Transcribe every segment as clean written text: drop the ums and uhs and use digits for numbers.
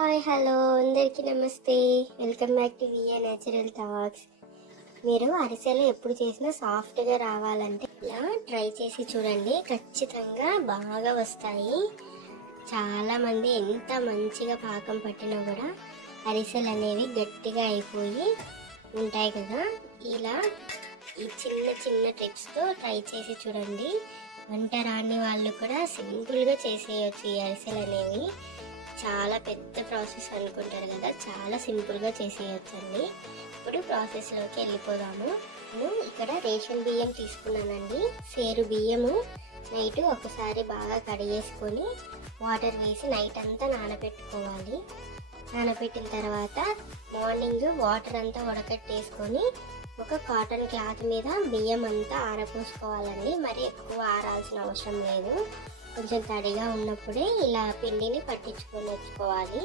Hi hello అందరికీ నమస్తే. Welcome back to VA natural talks. మీరు అరిసెలు ఎప్పుడు చేసినా సాఫ్ట్గా రావాలంటే ఇలా ట్రై చేసి చూడండి, ఖచ్చితంగా బాగా వస్తాయి. చాలామంది ఎంత మంచిగా పాకం పట్టినా కూడా అరిసెలు అనేవి గట్టిగా అయిపోయి ఉంటాయి కదా. ఇలా ఈ చిన్న చిన్న టిప్స్తో ట్రై చేసి చూడండి. వంట రాని వాళ్ళు కూడా సింపుల్గా చేసేయచ్చు ఈ అరిసెలు అనేవి. చాలా పెద్ద ప్రాసెస్ అనుకుంటారు కదా, చాలా సింపుల్గా చేసేయచ్చండి. ఇప్పుడు ప్రాసెస్లోకి వెళ్ళిపోదాము. నేను ఇక్కడ రేషన్ బియ్యం తీసుకున్నానండి. సేరు బియ్యము నైట్ ఒకసారి బాగా కడిగేసుకొని వాటర్ వేసి నైట్ అంతా నానబెట్టుకోవాలి. నానబెట్టిన తర్వాత మార్నింగ్ వాటర్ అంతా వడకట్టేసుకొని ఒక కాటన్ క్లాత్ మీద బియ్యం అంతా ఆరపోసుకోవాలండి. మరి ఎక్కువ ఆరాల్సిన అవసరం లేదు. కొంచెం తడిగా ఉన్నప్పుడే ఇలా పిండిని పట్టించుకొని వచ్చుకోవాలి.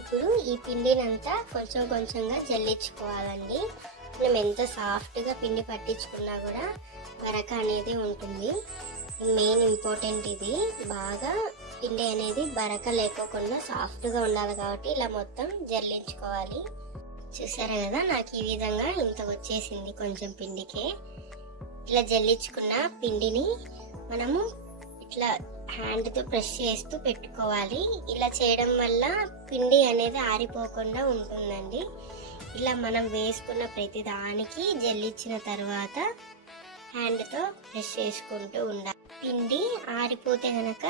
ఇప్పుడు ఈ పిండిని అంతా కొంచెం కొంచెంగా జల్లించుకోవాలండి. మనం ఎంత సాఫ్ట్గా పిండి పట్టించుకున్నా కూడా బరక అనేది ఉంటుంది. మెయిన్ ఇంపార్టెంట్ ఇది. బాగా పిండి అనేది బరక లేకోకుండా సాఫ్ట్గా ఉండాలి కాబట్టి ఇలా మొత్తం జల్లించుకోవాలి. చూసారు కదా, నాకు ఈ విధంగా ఇంత వచ్చేసింది కొంచెం పిండికే. ఇలా జల్లించుకున్న పిండిని మనము ఇట్లా హ్యాండ్తో ప్రెస్ చేస్తూ పెట్టుకోవాలి. ఇలా చేయడం వల్ల పిండి అనేది ఆరిపోకుండా ఉంటుందండి. ఇలా మనం వేసుకున్న ప్రతి దానికి జల్లించిన తర్వాత హ్యాండ్తో ప్రెస్ చేసుకుంటూ ఉండాలి. పిండి ఆరిపోతే కనుక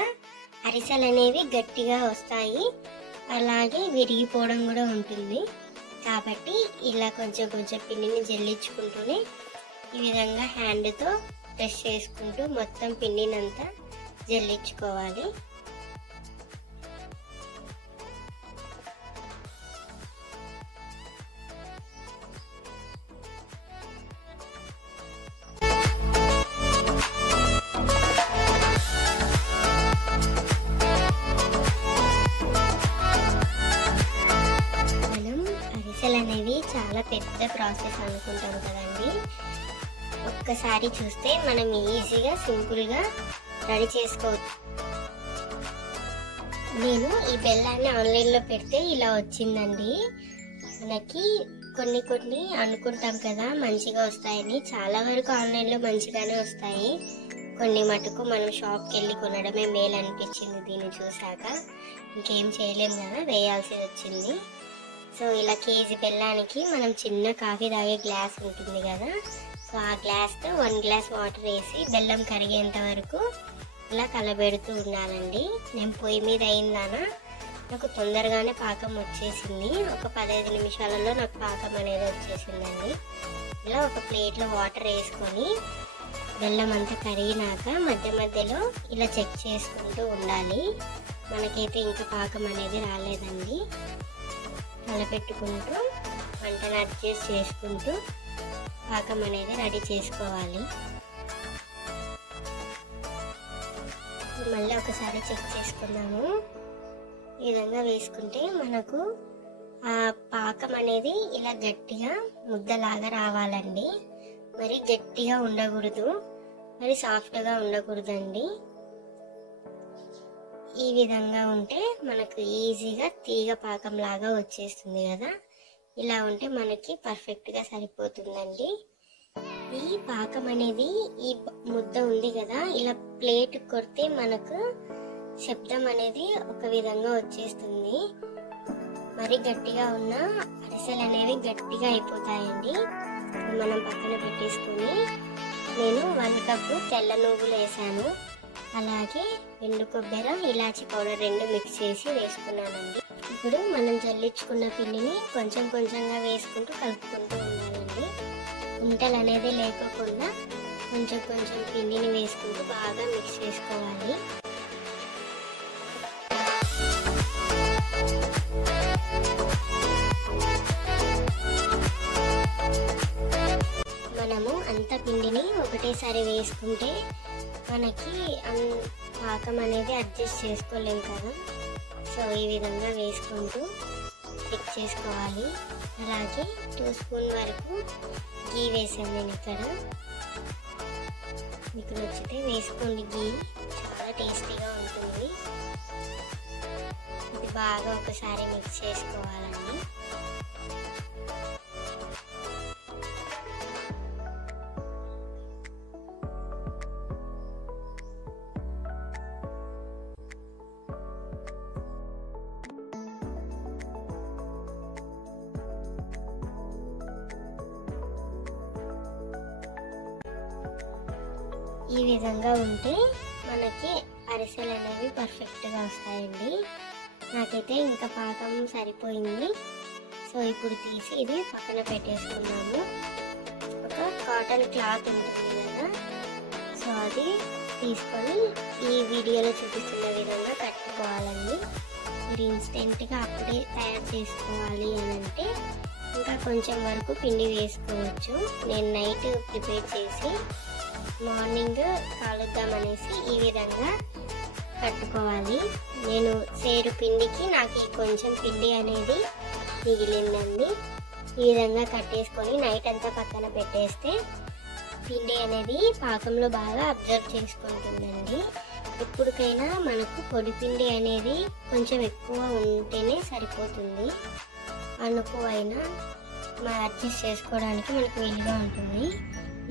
అరిసెలు అనేవి గట్టిగా వస్తాయి, అలాగే విరిగిపోవడం కూడా ఉంటుంది. కాబట్టి ఇలా కొంచెం కొంచెం పిండిని జల్లించుకుంటూనే ఈ విధంగా హ్యాండ్తో ప్రెస్ చేసుకుంటూ మొత్తం పిండినంతా జల్లించుకోవాలి. మనం అరిసెలు అనేవి చాలా పెద్ద ప్రాసెస్ అనుకుంటాం కదండి. ఒక్కసారి చూస్తే మనం ఈజీగా సింపుల్గా రెడీ చేసుకోవచ్చు. నేను ఈ బెల్లాన్ని ఆన్లైన్లో పెడితే ఇలా వచ్చిందండి. మనకి కొన్ని అనుకుంటాం కదా మంచిగా వస్తాయని, చాలా వరకు ఆన్లైన్లో మంచిగానే వస్తాయి. కొన్ని మటుకు మనం షాప్కి వెళ్ళి కొనడమే మేలు అనిపించింది. దీన్ని చూసాక ఇంకేం చేయలేము కదా, వేయాల్సి వచ్చింది. సో ఇలా కేజీ బెల్లానికి మనం చిన్న కాఫీ తాగే గ్లాస్ ఉంటుంది కదా, సో ఆ గ్లాస్తో 1 గ్లాస్ వాటర్ వేసి బెల్లం కరిగేంత వరకు ఇలా కలబెడుతూ ఉండాలండి. నేను పొయ్యి మీద అయిందానా నాకు తొందరగానే పాకం వచ్చేసింది. ఒక 15 నిమిషాలలో నాకు పాకం అనేది వచ్చేసిందండి. ఇలా ఒక ప్లేట్లో వాటర్ వేసుకొని బెల్లం అంతా కరిగినాక మధ్య మధ్యలో ఇలా చెక్ చేసుకుంటూ ఉండాలి. మనకైతే ఇంకా పాకం అనేది రాలేదండి. కలపెట్టుకుంటూ వంటను అడ్జస్ట్ చేసుకుంటూ పాకం అనేది రెడీ చేసుకోవాలి. మళ్ళీ ఒకసారి చెక్ చేసుకున్నాము. ఈ విధంగా వేసుకుంటే మనకు ఆ పాకం అనేది ఇలా గట్టిగా ముద్దలాగా రావాలండి. మరి గట్టిగా ఉండకూడదు, మరి సాఫ్ట్గా ఉండకూడదండి. ఈ విధంగా ఉంటే మనకు ఈజీగా తీగ పాకం లాగా వచ్చేస్తుంది కదా. ఇలా ఉంటే మనకి పర్ఫెక్ట్గా సరిపోతుందండి. ఈ పాకం అనేది ఈ ముద్ద ఉంది కదా, ఇలా ప్లేట్ కొడితే మనకు శబ్దం అనేది ఒక విధంగా వచ్చేస్తుంది. మరి గట్టిగా ఉన్న అరిసెలు అనేవి గట్టిగా అయిపోతాయండి. మనం పక్కన పెట్టేసుకొని నేను 1 కప్పు తెల్ల నువ్వులు వేసాను, అలాగే ఎండు కొబ్బరి, ఇలాచి పౌడర్ 2 మిక్స్ చేసి వేసుకున్నానండి. ఇప్పుడు మనం జల్లించుకున్న పిండిని కొంచెం కొంచెంగా వేసుకుంటూ కలుపుకుంటూ ఉండాలండి. ఉంటలు అనేది లేకోకుండా కొంచెం కొంచెం పిండిని వేసుకుంటూ బాగా మిక్స్ చేసుకోవాలి. మనము అంత పిండిని ఒకటేసారి వేసుకుంటే మనకి పాకం అనేది అడ్జస్ట్ చేసుకోలేము కదా. సో ఈ విధంగా వేసుకుంటూ చెక్ చేసుకోవాలి. అలాగే 2 స్పూన్ వరకు గీ వేసాను నేను ఇక్కడ. మీకు నచ్చితే వేసుకోండి, గీ చాలా టేస్టీగా ఉంటుంది. బాగా ఒకసారి మిక్స్ చేసుకోవాలండి. ఈ విధంగా ఉంటే మనకి అరిసెలు అనేవి పర్ఫెక్ట్గా వస్తాయండి. నాకైతే ఇంకా పాకం సరిపోయింది. సో ఇప్పుడు తీసి ఇది పక్కన పెట్టేసుకున్నాము. ఒక కాటన్ క్లాత్ ఉంటుంది కదా, సో అది తీసుకొని ఈ వీడియోలో చూపిస్తున్న విధంగా కట్టుకోవాలండి. మీరు ఇన్స్టెంట్గా అప్పుడే తయారు చేసుకోవాలి అని అంటే ఇంకా కొంచెం వరకు పిండి వేసుకోవచ్చు. నేను నైట్ ప్రిపేర్ చేసి మార్నింగ్ కాలుద్దామనేసి ఈ విధంగా కట్టుకోవాలి. నేను సేరు పిండికి నాకు ఈ కొంచెం పిండి అనేది మిగిలిందండి. ఈ విధంగా కట్టేసుకొని నైట్ అంతా పక్కన పెట్టేస్తే పిండి అనేది పాకంలో బాగా అబ్జర్వ్ చేసుకుంటుందండి. ఎప్పటికైనా మనకు పొడి పిండి అనేది కొంచెం ఎక్కువ ఉంటేనే సరిపోతుంది. అనుకువైనా అడ్జస్ట్ చేసుకోవడానికి మనకు వీలుగా ఉంటుంది.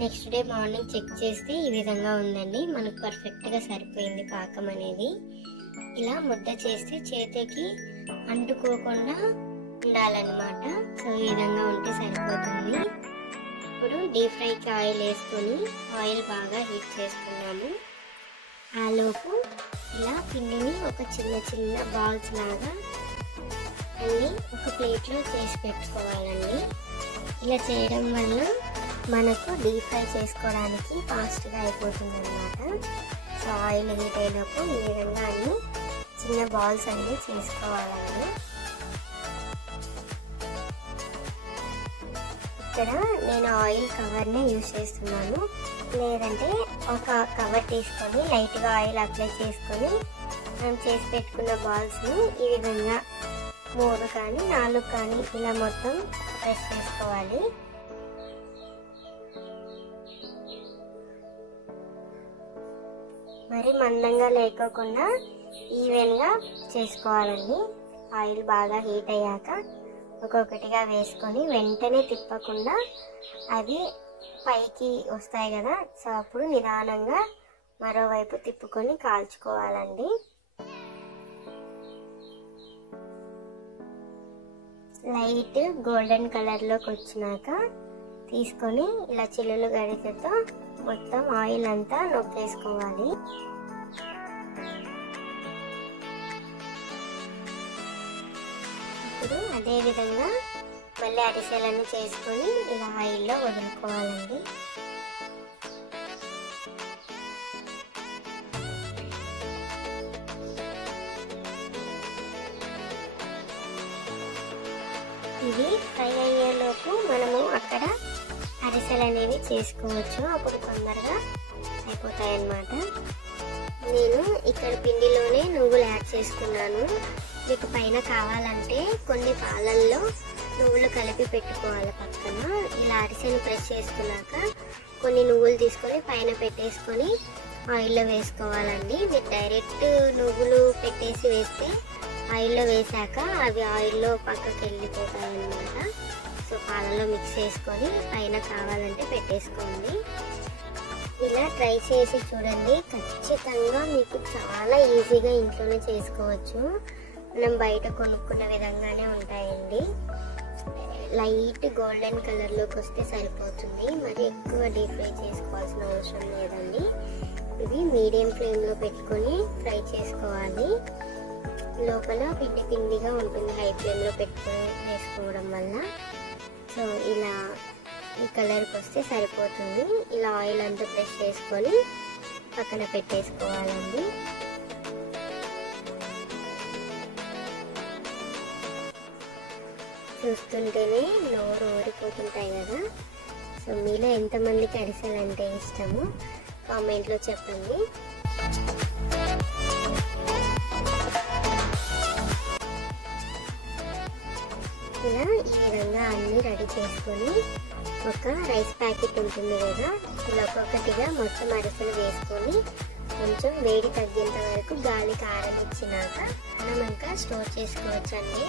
నెక్స్ట్ డే మార్నింగ్ చెక్ చేస్తే ఈ విధంగా ఉందండి. మనకు పర్ఫెక్ట్గా సరిపోయింది పాకం అనేది. ఇలా ముద్ద చేస్తే చేతికి అంటుకోకుండా ఉండాలన్నమాట. సో ఈ విధంగా ఉంటే సరిపోతుంది. ఇప్పుడు డీప్ ఫ్రైకి ఆయిల్ వేసుకొని ఆయిల్ బాగా హీట్ చేసుకున్నాము. ఆలోపు ఇలా పిండిని ఒక చిన్న చిన్న బాల్స్ లాగా అన్ని ఒక ప్లేట్లో చేసి పెట్టుకోవాలండి. ఇలా చేయడం వల్ల మనకు డీప్ ఫ్రై చేసుకోవడానికి ఫాస్ట్గా అయిపోతుంది అన్నమాట. సో ఆయిల్ హీట్ అయినప్పుడు ఈ విధంగా అన్ని చిన్న బాల్స్ అన్ని చేసుకోవాలండి. ఇక్కడ నేను ఆయిల్ కవర్నే యూజ్ చేస్తున్నాను. లేదంటే ఒక కవర్ తీసుకొని లైట్గా ఆయిల్ అప్లై చేసుకొని మనం చేసి పెట్టుకున్న బాల్స్ని ఈ విధంగా 3 కానీ 4 కానీ ఇలా మొత్తం ప్రెస్ చేసుకోవాలి. మరి మందంగా లేకోకుండా ఈవెన్గా చేసుకోవాలండి. ఆయిల్ బాగా హీట్ అయ్యాక ఒక్కొక్కటిగా వేసుకొని వెంటనే తిప్పకుండా అవి పైకి వస్తాయి కదా, సో అప్పుడు నిదానంగా మరోవైపు తిప్పుకొని కాల్చుకోవాలండి. లైట్ గోల్డెన్ కలర్లోకి వచ్చినాక తీసుకొని ఇలా చిల్లులు గరిటెతో మొత్తం ఆయిల్ అంతా నొక్కేసుకోవాలి. ఇప్పుడు అదే విధంగా మళ్ళీ అరిసెలను చేసుకొని ఇలా ఆయిల్లో వదులుకోవాలండి. ఇవి ఫ్రై అయ్యేలోపు మనము అక్కడ అరిసెలు అనేవి చేసుకోవచ్చు. అప్పుడు తొందరగా అయిపోతాయి అన్నమాట. నేను ఇక్కడ పిండిలోనే నువ్వులు యాడ్ చేసుకున్నాను. మీకు పైన కావాలంటే కొన్ని పాలల్లో నువ్వులు కలిపి పెట్టుకోవాలి పక్కన. ఇలా అరిసెలు ప్రెస్ చేసుకున్నాక కొన్ని నువ్వులు తీసుకొని పైన పెట్టేసుకొని ఆయిల్లో వేసుకోవాలండి. మీరు డైరెక్ట్ నువ్వులు పెట్టేసి వేస్తే ఆయిల్లో వేసాక అవి ఆయిల్లో పక్కకి వెళ్ళిపోతాయి అన్నమాట. సో పాలలో మిక్స్ చేసుకొని పైన కావాలంటే పెట్టేసుకోండి. ఇలా ట్రై చేసి చూడండి, ఖచ్చితంగా మీకు చాలా ఈజీగా ఇంట్లోనే చేసుకోవచ్చు. మనం బయట కొనుక్కున్న విధంగానే ఉంటాయండి. లైట్ గోల్డెన్ కలర్లోకి వస్తే సరిపోతుంది. మరి ఎక్కువ డీప్ ఫ్రై చేసుకోవాల్సిన అవసరం లేదండి. ఇది మీడియం ఫ్లేమ్లో పెట్టుకొని ఫ్రై చేసుకోవాలి. లోపల పిండి పిండిగా ఉంటుంది హై ఫ్లేమ్లో పెట్టుకొని వేసుకోవడం వల్ల. సో ఇలా ఈ కలర్కి వస్తే సరిపోతుంది. ఇలా ఆయిల్ అంతా ప్రెస్ చేసుకొని పక్కన పెట్టేసుకోవాలండి. చూస్తుంటేనే నోరు ఊరిపోతుంటాయి కదా. సో మీలో ఎంతమందికి అరిసెలు అంటే ఇష్టమో కామెంట్లో చెప్పండి. ఇలా ఈ విధంగా అన్నీ రెడీ చేసుకొని ఒక రైస్ ప్యాకెట్ ఉంటుంది కదా, ఇలా ఒక్కొక్కటిగా మొత్తం అరిసెలు వేసుకొని కొంచెం వేడి తగ్గేంత వరకు గాలికి ఆరనిచ్చినాక మనం ఇంకా స్టోర్ చేసుకోవచ్చండి.